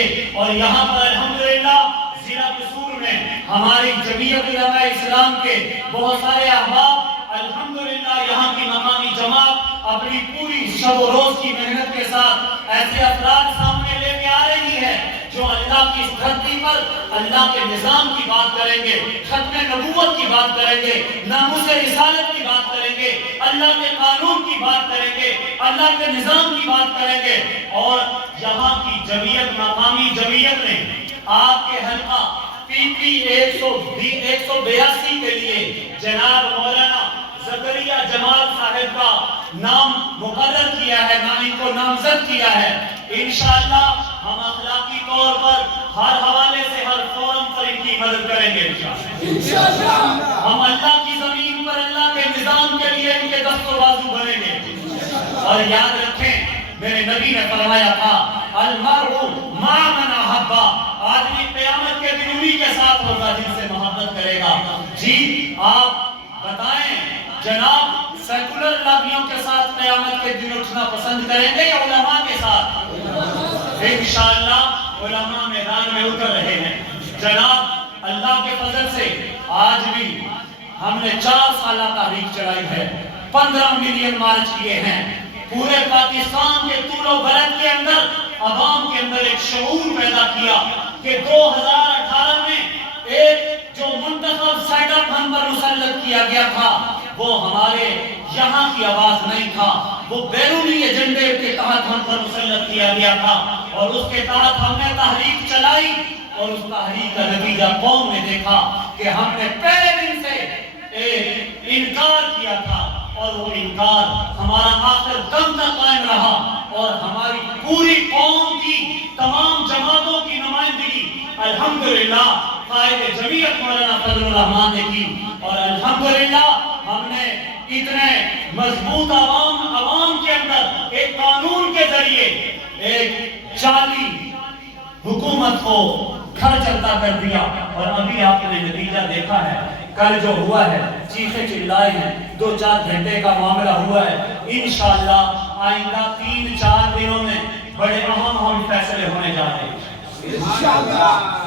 لیے. اور یہاں پر الحمدللہ ضلع قصور میں ہماری جمعیت علماء اسلام کے بہت سارے احباب الحمدللہ یہاں کی مقامی جماعت اپنی پوری شب و روز کی محنت کے ساتھ ایسے افراد سامنے لے کے آ رہی ہے جو اللہ کی اس دھرتی پر اللہ کے نظام کی بات کریں گے, ختم نبوت کی بات کریں گے, ناموس رسالت کی بات کریں گے, اللہ کے قانون کی بات کریں گے, اللہ کے نظام کی بات کریں گے. اور یہاں کی جمعیت, مقامی جمعیت نے آپ کے حلقہ PP 182 کے لیے جناب مولانا زکریا جمال صاحب کا نام مقرر کیا ہے, ان کو نامزد کیا ہے. انشاءاللہ ہم اخلاقی طور پر ہر حوالے سے ہر فورم پر ان کی مدد کریں گے انشاءاللہ. ہم اللہ کی زمین پر اللہ کے نظام کے لیے ان کے دست و بازو بنیں گے. اور یاد رکھیں میرے نبی نے فرمایا تھا المرء مع من احب, آدمی قیامت کے دن انہی کے ساتھ ہوگا جن سے محبت کرے گا. جی آپ بتائیں جناب سیکولر لابیوں کے ساتھ قیامت کے دن اٹھنا پسند کریں گے یا علماء کے ساتھ؟ انشاءاللہ علماء میدان میں اتر رہے ہیں. جناب اللہ کے فضل سے آج بھی ہم نے 4 سالہ تحریک چلائی ہے, 15 ملین مارچ کیے ہیں. پورے پاکستان کے طول و برد کے اندر عوام کے اندر ایک شعور پیدا کیا کہ 2018 میں ایک جو منتخب سیٹ اپ ہم پر مسلط کیا گیا تھا وہ ہمارے یہاں کی آواز نہیں تھا, وہ بیرونی ایجنڈے کے تحت ہم پر مسلط کیا گیا تھا. اور اس کے تحت ہم نے تحریک چلائی اور اس تحریک کا نتیجہ قوم نے دیکھا کہ ہم نے پہلے دن سے انکار کیا تھا اور وہ انکار ہمارا آخر دم تک قائم رہا. اور ہماری پوری قوم کی تمام جماعتوں کی نمائندگی الحمدللہ قائد جمعیت مولانا فضل الرحمان نے کی. اور الحمدللہ ہم نے اتنے مضبوط عوام کے اندر ایک قانون کے ذریعے ایک جعلی حکومت کو گھر چلتا کر دیا. اور ابھی آپ نے نتیجہ دیکھا ہے, کل جو ہوا ہے چیخے چلائے ہیں, 2-4 گھنٹے کا معاملہ ہوا ہے. انشاءاللہ آئندہ 3-4 دنوں میں بڑے اہم فیصلے ہونے جا رہے ہیں.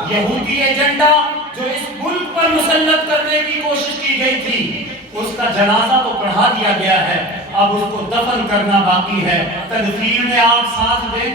یہودی ایجنڈا جو اس ملک پر مسلط کرنے کی کوشش کی گئی تھی اس کا جنازہ تو پڑھا دیا گیا ہے, اب اس کو دفن کرنا باقی ہے. تدفین میں آپ ساتھ دیں.